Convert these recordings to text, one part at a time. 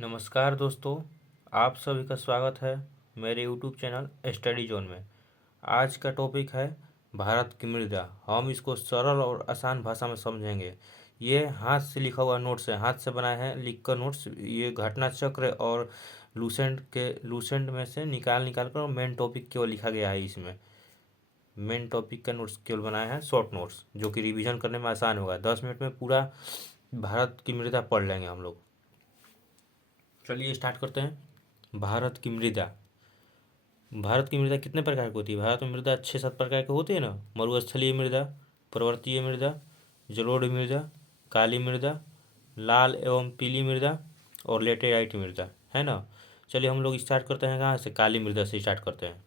नमस्कार दोस्तों, आप सभी का स्वागत है मेरे यूट्यूब चैनल स्टडी जोन में। आज का टॉपिक है भारत की मृदा। हम इसको सरल और आसान भाषा में समझेंगे। ये हाथ से लिखा हुआ नोट्स है, हाथ से बनाए हैं लिखकर नोट्स। ये घटना चक्र और लूसेंट में से निकाल निकाल कर मेन टॉपिक केवल लिखा गया है। इसमें मेन टॉपिक का नोट्स केवल बनाए हैं, शॉर्ट नोट्स, जो कि रिवीजन करने में आसान होगा। 10 मिनट में पूरा भारत की मृदा पढ़ लेंगे हम लोग। चलिए स्टार्ट करते हैं। भारत की मृदा कितने प्रकार की होती है? भारत में मृदा 6-7 प्रकार की होती है ना। मरुस्थलीय मृदा, पर्वतीय मृदा, जलोढ़ मृदा, काली मृदा, लाल एवं पीली मृदा और लेटेराइट मृदा, है ना। चलिए हम लोग स्टार्ट करते हैं कहाँ से? काली मृदा से स्टार्ट करते हैं।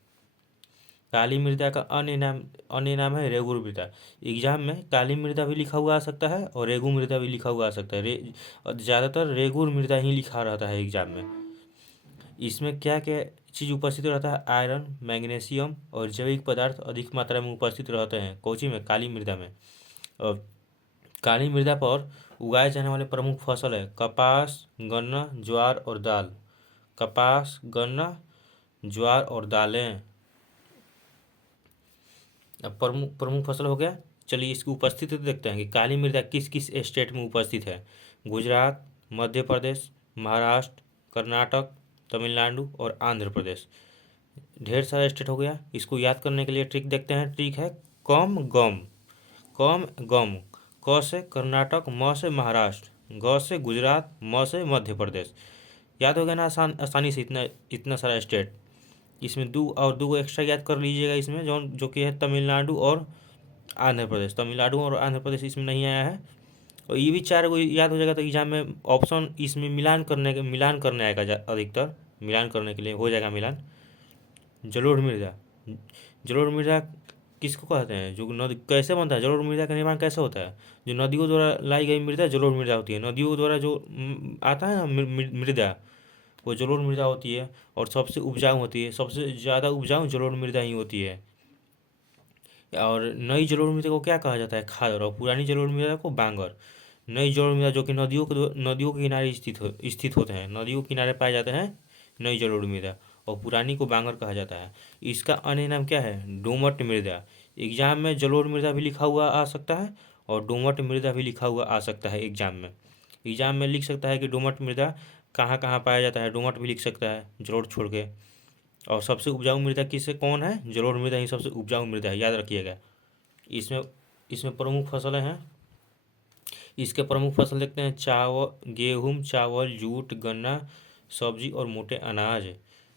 काली मृदा का अन्य नाम है रेगुर मृदा। एग्जाम में काली मृदा भी लिखा हुआ आ सकता है और रेगु मृदा भी लिखा हुआ आ सकता है। ज़्यादातर रेगुर मृदा ही लिखा रहता है एग्जाम में। इसमें क्या क्या चीज़ उपस्थित रहता है? आयरन, मैग्नीशियम और जैविक पदार्थ अधिक मात्रा में उपस्थित रहते हैं। कौची में? काली मृदा में। और काली मृदा पर उगाए जाने वाले प्रमुख फसल है कपास, गन्ना, ज्वार और दाल। कपास, गन्ना, ज्वार और दालें अब प्रमुख प्रमुख फसल हो गया। चलिए इसकी उपस्थिति देखते हैं कि काली मृदा किस किस स्टेट में उपस्थित है। गुजरात, मध्य प्रदेश, महाराष्ट्र, कर्नाटक, तमिलनाडु और आंध्र प्रदेश। ढेर सारा स्टेट हो गया। इसको याद करने के लिए ट्रिक देखते हैं। ट्रिक है कम गम। कम गम। क से कर्नाटक, म से महाराष्ट्र, ग से गुजरात, म से मध्य प्रदेश। याद हो गया ना आसानी से इतना इतना सारा स्टेट। इसमें दो को एक्स्ट्रा याद कर लीजिएगा इसमें, जो कि है तमिलनाडु और आंध्र प्रदेश। तमिलनाडु और आंध्र प्रदेश इसमें नहीं आया है। और ये भी 4 को याद हो जाएगा तो एग्जाम में ऑप्शन इसमें मिलान करने आएगा अधिकतर। मिलान करने के लिए हो जाएगा मिलान। जलोढ़ मृदा। जलोढ़ मृदा किसको कहते हैं? जो नदी कैसे बनता है? जलोढ़ मृदा का निर्माण कैसे होता है? जो नदियों द्वारा लाई गई मृदा जलोढ़ मृदा होती है। नदियों द्वारा जो आता है ना मृदा, वो जलोढ़ मृदा होती है और सबसे उपजाऊ होती है। सबसे ज़्यादा उपजाऊ जलोढ़ मृदा ही होती है। और नई जलोढ़ मृदा को क्या कहा जाता है? खादर। और पुरानी जलोढ़ मृदा को बांगर। नई जलोढ़ मृदा जो कि नदियों के किनारे स्थित होते हैं, नदियों के किनारे पाए जाते हैं नई जलोढ़ मृदा। और पुरानी को बांगर कहा जाता है। इसका अन्य नाम क्या है? दोमट मृदा। एग्जाम में जलोढ़ मृदा भी लिखा हुआ आ सकता है और दोमट मृदा भी लिखा हुआ आ सकता है। एग्जाम में लिख सकता है कि दोमट मृदा कहाँ कहाँ पाया जाता है। दोमट भी लिख सकता है जलोढ़ छोड़ के। और सबसे उपजाऊ मृदा किससे कौन है? जलोढ़ मृदा ही सबसे उपजाऊ मृदा है, याद रखिएगा। इसमें इसमें प्रमुख फसलें हैं। इसके प्रमुख फसल देखते हैं। गेहूँ, चावल, जूट, गन्ना, सब्जी और मोटे अनाज।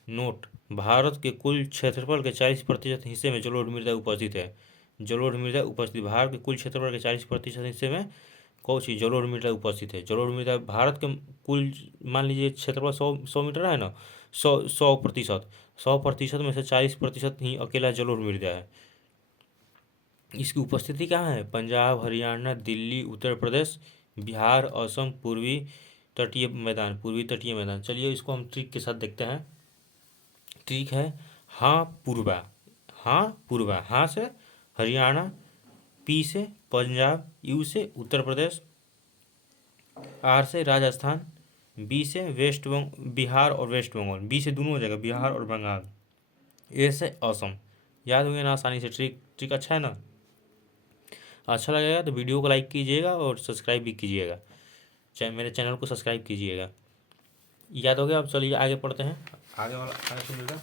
नोट: भारत के कुल क्षेत्रफल के 40% हिस्से में जलोढ़ मृदा उपस्थित है। जलोढ़ मृदा उपस्थित भारत के कुल क्षेत्रफल के 40% हिस्से में कौन सी जलोढ़ मृदा उपस्थित है? जलोढ़ मृदा भारत के कुल, मान लीजिए क्षेत्रफल 100 मीटर है ना। 100% 100% में से 40% ही अकेला जलोढ़ मृदा है। इसकी उपस्थिति कहाँ है? पंजाब, हरियाणा, दिल्ली, उत्तर प्रदेश, बिहार, असम, पूर्वी तटीय मैदान। चलिए इसको हम ट्रिक के साथ देखते हैं। ट्रिक है हाँ पूर्वा। हाँ पूर्वा। हाँ से हरियाणा, पी से पंजाब, यू से उत्तर प्रदेश, आर से राजस्थान, बी से बिहार और वेस्ट बंगाल। बी से दोनों हो जाएगा, बिहार और बंगाल। ए से असम। याद हो गया ना आसानी से। ट्रिक अच्छा है ना। अच्छा लगेगा तो वीडियो को लाइक कीजिएगा और सब्सक्राइब भी कीजिएगा। मेरे चैनल को सब्सक्राइब कीजिएगा। याद हो गया। अब चलिए आगे पढ़ते हैं। आगे सुनिएगा।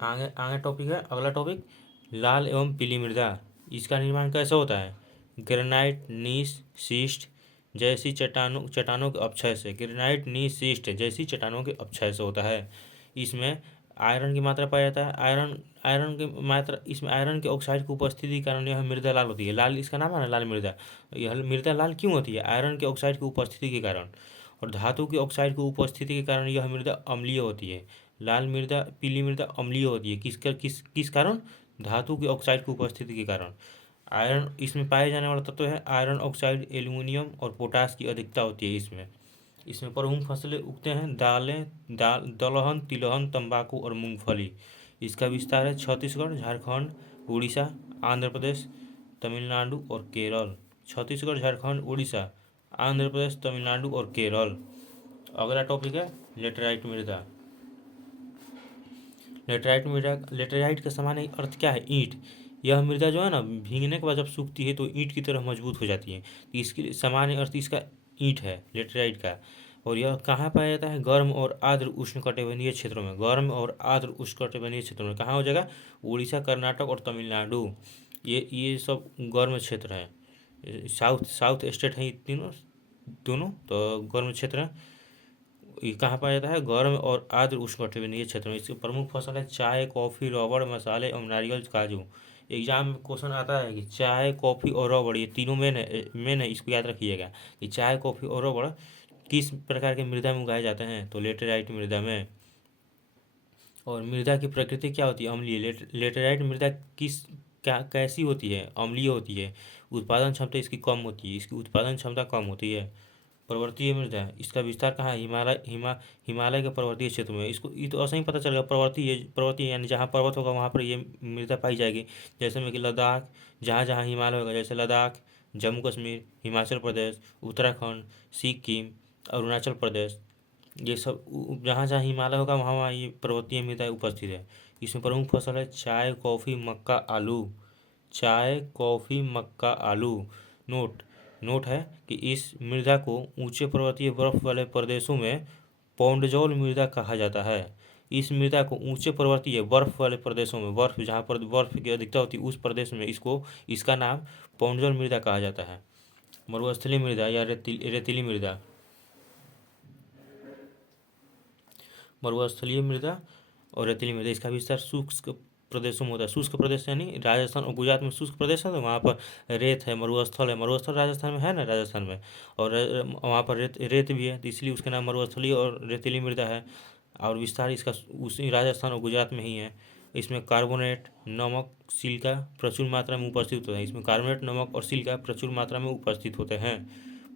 आगे टॉपिक है, अगला टॉपिक लाल एवं पीली मृदा। इसका निर्माण कैसे होता है? ग्रेनाइट, नीस, शिस्ट जैसी चट्टानों के अपक्षय से। ग्रेनाइट, नीस, शिस्ट जैसी चट्टानों के अपक्षय से होता है। इसमें आयरन की मात्रा पाया जाता है। आयरन की मात्रा, इसमें आयरन के ऑक्साइड की उपस्थिति के कारण यह मृदा लाल होती है। लाल इसका नाम है ना, लाल मृदा। यह मृदा लाल क्यों होती है? आयरन के ऑक्साइड की उपस्थिति के कारण। और धातु की ऑक्साइड की उपस्थिति के कारण यह मृदा अम्लीय होती है। लाल मृदा, पीली मृदा अम्लीय होती है। किस कारण? धातु की ऑक्साइड की उपस्थिति के कारण। आयरन, इसमें पाए जाने वाला तत्व है आयरन ऑक्साइड, एल्यूमिनियम और पोटास की अधिकता होती है इसमें प्रमुख फसलें उगते हैं। दलहन, तिलहन, तंबाकू और मूंगफली। इसका विस्तार है छत्तीसगढ़, झारखंड, उड़ीसा, आंध्र प्रदेश, तमिलनाडु और केरल। छत्तीसगढ़, झारखंड, उड़ीसा, आंध्र प्रदेश, तमिलनाडु और केरल। अगला टॉपिक है लेटराइट मृदा। लेटराइट का सामान्य अर्थ क्या है? ईंट। यह मृदा जो है ना, भीगने के बाद जब सूखती है तो ईंट की तरह मजबूत हो जाती है। तो इसके लिए सामान्य अर्थ इसका ईंट है, लेटराइट का। और यह कहाँ पाया जाता है? गर्म और आर्द्र उष्णकटिबंधीय क्षेत्रों में। गर्म और आर्द्र उष्णकटिबंधीय क्षेत्रों में कहाँ हो जाएगा? उड़ीसा, कर्नाटक और तमिलनाडु। ये सब गर्म क्षेत्र है। साउथ साउथ स्टेट है तीनों, दोनों तो गर्म क्षेत्र है। ये कहाँ पाया जाता है? गर्म और आर्द्र उष्णकटिबंधीय क्षेत्र में। इसकी प्रमुख फसल है चाय, कॉफ़ी, रबड़, मसाले और नारियल, काजू। एग्जाम में क्वेश्चन आता है कि चाय, कॉफ़ी और रबड़, ये तीनों मेन है, इसको याद रखिएगा कि चाय, कॉफ़ी और रबड़ किस प्रकार के मृदा में उगाए जाते हैं? तो लेटेराइट मृदा में। और मृदा की प्रकृति क्या होती है? अम्लीय। लेटेराइट मृदा कैसी होती है? अम्लीय होती है। उत्पादन क्षमता इसकी कम होती है, इसकी उत्पादन क्षमता कम होती है। पर्वतीय मृदा, इसका विस्तार कहाँ है? हिमालय के पर्वतीय क्षेत्र में। इसको ये तो ऐसा ही पता चलेगा, पर्वतीय यानी जहाँ पर्वत होगा वहाँ पर ये मृदा पाई जाएगी। जैसे में कि लद्दाख, जहाँ जहाँ हिमालय होगा, जैसे लद्दाख, जम्मू कश्मीर, हिमाचल प्रदेश, उत्तराखंड, सिक्किम, अरुणाचल प्रदेश, ये सब जहाँ जहाँ हिमालय होगा वहाँ वहाँ ये पर्वतीय मृदा उपस्थित है। इसमें प्रमुख फसल है चाय, कॉफ़ी, मक्का, आलू। चाय, कॉफ़ी, मक्का, आलू। नोट नोट है कि इस मृदा को ऊंचे पर्वतीय बर्फ वाले प्रदेशों में पौंडजॉल मृदा कहा जाता है। इस मृदा को ऊंचे पर्वतीय बर्फ वाले प्रदेशों में, बर्फ जहाँ पर बर्फ की अधिकता होती है उस प्रदेश में इसका नाम पौंडजॉल मृदा कहा जाता है। मरुस्थलीय मृदा या रेतीली मृदा। मरुस्थलीय मृदा और रेतीली मृदा, इसका विस्तार शुष्क प्रदेशों में होता है। शुष्क प्रदेश यानी राजस्थान और गुजरात में शुष्क प्रदेश है, तो वहाँ पर रेत है, मरुस्थल है। मरुस्थल राजस्थान में है ना, राजस्थान में। और वहाँ पर रेत भी है, तो इसलिए उसका नाम मरुस्थलीय और रेतीली मृदा है। और विस्तार इसका उसी राजस्थान और गुजरात में ही है। इसमें कार्बोनेट, नमक, सिलिका प्रचुर मात्रा में उपस्थित होते हैं। इसमें कार्बोनेट, नमक और सिलिका प्रचुर मात्रा में उपस्थित होते हैं।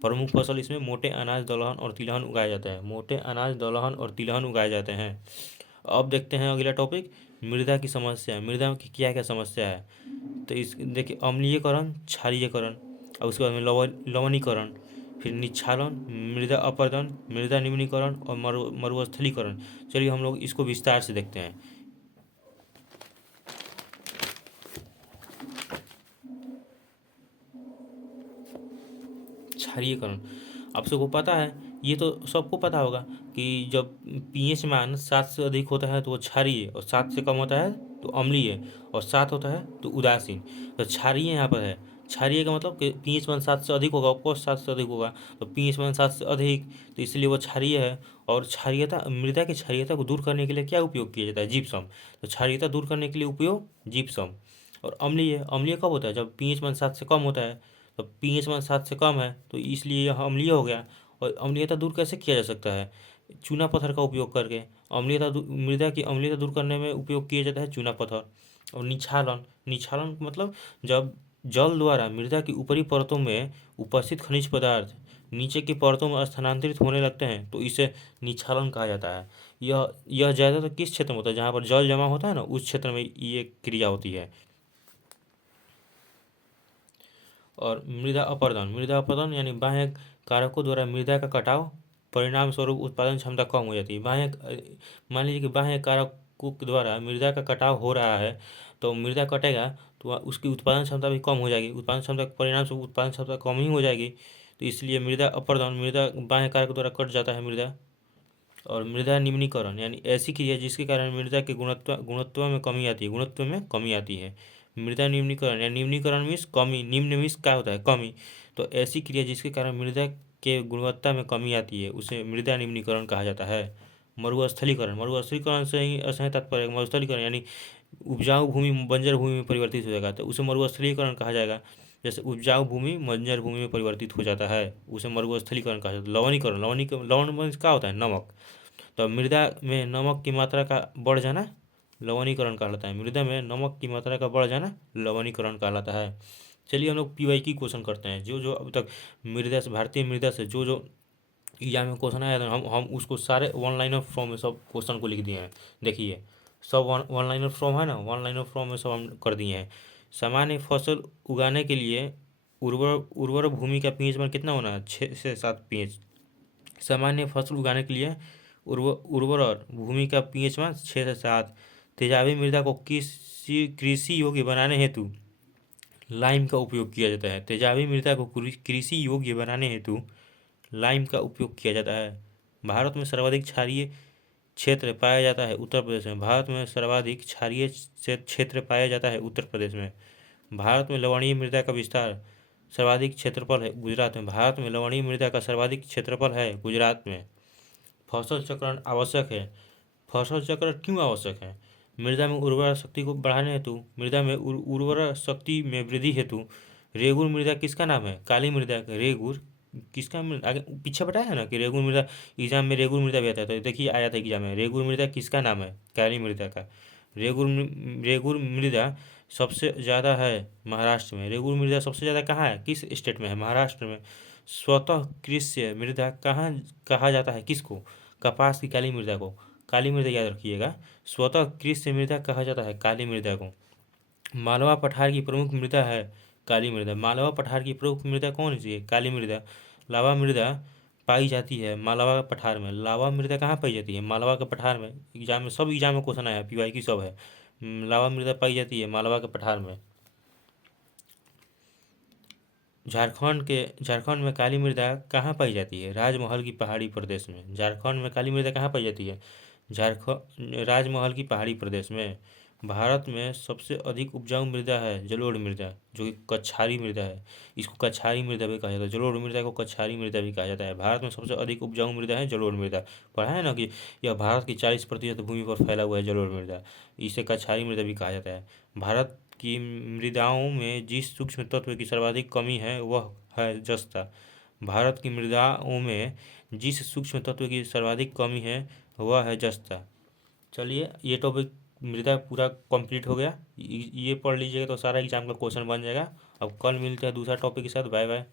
प्रमुख फसल इसमें मोटे अनाज, दलहन और तिलहन उगाया जाता है। मोटे अनाज, दलहन और तिलहन उगाए जाते हैं। अब देखते हैं अगला टॉपिक, मृदा की समस्या। मृदा की क्या क्या समस्या है? तो इस देखिए, अम्लीयकरण, क्षारीयकरण, और उसके बाद में लवणीकरण, फिर निच्छालन, मृदा अपरदन, मृदा निम्नीकरण और मरुस्थलीकरण। चलिए हम लोग इसको विस्तार से देखते हैं। क्षारीयकरण आप सबको पता है, ये तो सबको पता होगा कि जब पीएच मान 7 से अधिक होता है तो वो क्षारीय, और 7 से कम होता है तो अम्लीय, और 7 होता है तो उदासीन। तो क्षारीय यहाँ पर है। क्षारीय का मतलब कि पीएच मान 7 से अधिक होगा, ऑफकोर्स 7 से अधिक होगा, तो पीएच मान 7 से अधिक, तो इसलिए वो क्षारीय है। और क्षारीयता, मृदा की क्षारीयता को दूर करने के लिए क्या उपयोग किया जाता है? जिप्सम। तो क्षारीयता दूर करने के लिए उपयोग जिप्सम। और अम्लीय, अम्लीय कब होता है? जब पीएच मान 7 से कम होता है। तो पीएच मान 7 से कम है तो इसलिए यह अम्लीय हो गया। और अम्लीयता दूर कैसे किया जा सकता है? चूना पत्थर का उपयोग करके। मृदा की अम्लीयता दूर करने में उपयोग किया जाता है चूना पत्थर। और निछालन, निछालन का मतलब जब जल द्वारा मृदा की ऊपरी परतों में उपस्थित खनिज पदार्थ नीचे की परतों में स्थानांतरित होने लगते हैं तो इसे निछालन कहा जाता है। यह ज़्यादातर किस क्षेत्र में होता है? जहाँ पर जल जमा होता है ना, उस क्षेत्र में ये क्रिया होती है। और मृदा अपरदन यानी बाह्य कारकों द्वारा मृदा का कटाव, परिणाम स्वरूप उत्पादन क्षमता कम हो जाती है। मान लीजिए कि बाह्य कारकों के द्वारा मृदा का कटाव हो रहा है, तो मृदा कटेगा तो उसकी उत्पादन क्षमता भी कम हो जाएगी। उत्पादन क्षमता के परिणाम स्वरूप उत्पादन क्षमता कम ही हो जाएगी। तो इसलिए मृदा अपरदन, मृदा बाह्य कारक द्वारा कट जाता है मृदा। और मृदा निम्नीकरण यानी ऐसी क्रिया जिसके कारण मृदा के गुणत्व में कमी आती है, गुणत्व में कमी आती है। मृदा निम्नीकरण या निम्नीकरण मीन्स कमी, निम्न मीन्स क्या होता है? कमी। तो ऐसी क्रिया जिसके कारण मृदा के गुणवत्ता में कमी आती है उसे मृदा निम्नीकरण कहा जाता है। मरुस्थलीकरण, मरुस्थलीकरण से ही असह तात्पर्य है। मरुस्थलीकरण यानी उपजाऊ भूमि बंजर भूमि में परिवर्तित हो जाएगा, तो उसे मरुस्थलीकरण कहा जाएगा। जैसे उपजाऊ भूमि बंजर भूमि में परिवर्तित हो जाता है, उसे मरुस्थलीकरण कहा जाता है। लवणीकरण, लवण मीन्स क्या होता है? नमक। तो मृदा में नमक की मात्रा का बढ़ जाना लवणीकरण कहलाता है। मृदा में नमक की मात्रा का बढ़ जाना लवणीकरण कहलाता है। चलिए हम लोग पीवाई की क्वेश्चन करते हैं। जो जो अब तक मृदा से, भारतीय मृदा से जो जो एग्जाम में क्वेश्चन आया था, हम उसको सारे वन लाइनर फॉर्म में सब क्वेश्चन को लिख दिए हैं। देखिए सब वन लाइनर फॉर्म है ना, वन लाइनर फॉर्म में सब हम कर दिए हैं। सामान्य फसल उगाने के लिए उर्वर भूमि का पीएच कितना होना है? 6 से 7 पीएच। सामान्य फसल उगाने के लिए उर्वर भूमि का पीएच मान 6 से 7। तेजाबी मृदा को कृषि योग्य बनाने हेतु लाइम का उपयोग किया जाता है। तेजाबी मृदा को कृषि योग्य बनाने हेतु लाइम का उपयोग किया जाता है। भारत में सर्वाधिक क्षारीय क्षेत्र पाया जाता है उत्तर प्रदेश में। भारत में सर्वाधिक क्षारीय क्षेत्र पाया जाता है उत्तर प्रदेश में। भारत में लवणीय मृदा का विस्तार सर्वाधिक क्षेत्रफल है गुजरात में। भारत में लवणीय मृदा का सर्वाधिक क्षेत्रफल है गुजरात में। फसल चक्रण आवश्यक है। फसल चक्र क्यों आवश्यक है? मृदा में उर्वरा शक्ति को बढ़ाने हेतु, मृदा में उर्वरा शक्ति में वृद्धि हेतु। रेगुर मृदा किसका नाम है? काली मृदा। रेगुर किसका आगे पीछे बताया है ना कि रेगुर मृदा, एग्जाम में रेगुर मृदा भी आता है, तो देखिए आया था एग्जाम में। रेगुर मृदा किसका नाम है? काली मृदा का। रेगुर मृदा सबसे ज़्यादा है महाराष्ट्र में। रेगुर मृदा सबसे ज़्यादा कहाँ है? किस स्टेट में है? महाराष्ट्र में। स्वतः कृषि मृदा कहाँ कहा जाता है? किसको? कपास की काली मृदा को। काली मृदा याद रखिएगा। स्वतः कृषि मृदा कहा जाता है काली मृदा को। मालवा पठार की प्रमुख मृदा है काली मृदा। मालवा पठार की प्रमुख मृदा कौन सी है? काली मृदा। लावा मृदा पाई जाती है मालवा पठार में। लावा मृदा कहाँ पाई जाती है? मालवा के पठार में। एग्जाम में, सब एग्जाम में क्वेश्चन आया, पीवाई की सब है। लावा मृदा पाई जाती है मालवा के पठार में। झारखंड में काली मृदा कहाँ पाई जाती है? राजमहल की पहाड़ी प्रदेश में। झारखंड में काली मृदा कहाँ पाई जाती है? झारखंड राजमहल की पहाड़ी प्रदेश में। भारत में सबसे अधिक उपजाऊ मृदा है जलोढ़ मृदा, जो कि कछारी मृदा है। इसको कछारी मृदा भी कहा जाता है। जलोढ़ मृदा को कछारी मृदा भी कहा जाता है। भारत में सबसे अधिक उपजाऊ मृदा है जलोढ़ मृदा। पढ़ा है ना कि यह भारत की 40% भूमि पर फैला हुआ है जलोढ़ मृदा। इसे कछारी मृदा भी कहा जाता है। भारत की मृदाओं में जिस सूक्ष्म तत्व की सर्वाधिक कमी है वह है जस्ता। भारत की मृदाओं में जिस सूक्ष्म तत्व की सर्वाधिक कमी है वह है जस्ता। चलिए, ये टॉपिक मृदा पूरा कंप्लीट हो गया। ये पढ़ लीजिएगा तो सारा एग्जाम का क्वेश्चन बन जाएगा। अब कल मिलते हैं दूसरा टॉपिक के साथ। Bye bye.